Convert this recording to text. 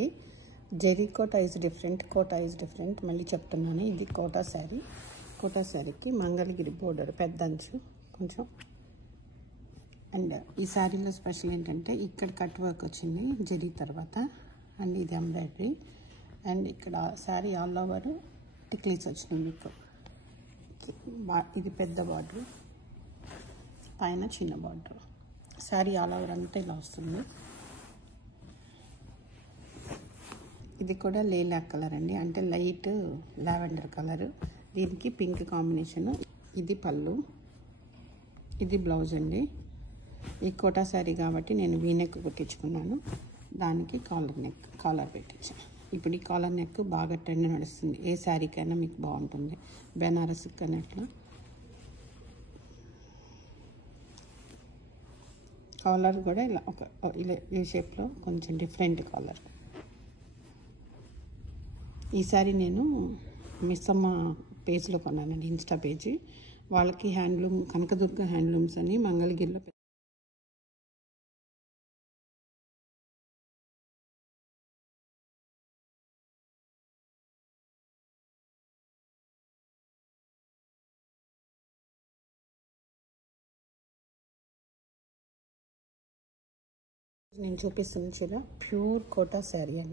అండి. జెరీ quota is different, quota is different. మళ్ళీ చెప్తున్నాను, ఇది కోటా శారీ. కోటా శారీకి మంగళగిరి బోర్డర్ పెద్ద అంచు కొంచెం. అండ్ ఈ శారీలో స్పెషల్ ఏంటంటే ఇక్కడ కట్ వర్క్ వచ్చింది జెరీ తర్వాత, అండ్ ఇది ఎంబ్రాయిడరీ. అండ్ ఇక్కడ శారీ ఆల్ ఓవర్ టిక్లీస్ వచ్చినాయి మీకు. ఇది పెద్ద బార్డర్, పైన చిన్న బార్డర్. శారీ ఆల్ ఓవర్ అంతా ఇలా వస్తుంది. ఇది కూడా లేలాక్ కలర్ అండి, అంటే లైట్ లావెండర్ కలర్. దీనికి పింక్ కాంబినేషను. ఇది పళ్ళు, ఇది బ్లౌజ్ అండి. ఈ కోటా శారీ కాబట్టి నేను వీనెక్ కుట్టించుకున్నాను. దానికి కాలర్ పెట్టించాను. ఇప్పుడు ఈ కాలర్ నెక్ బాగా ట్రెండ్ నడుస్తుంది, ఏ శారీకైనా మీకు బాగుంటుంది. బెనారస్ కానీ అట్లా. కాలర్ కూడా ఇలా ఈ షేప్లో కొంచెం డిఫరెంట్ కాలర్. ఈ సారీ నేను మిస్సమ్మ పేజ్లో కొన్నానండి, ఇన్స్టా పేజీ. వాళ్ళకి హ్యాండ్లూమ్, కనకదుర్గ హ్యాండ్లూమ్స్ అని మంగళగిరిలో నేను చూపిస్తున్న చీర ప్యూర్ కోటా శారీ అండి.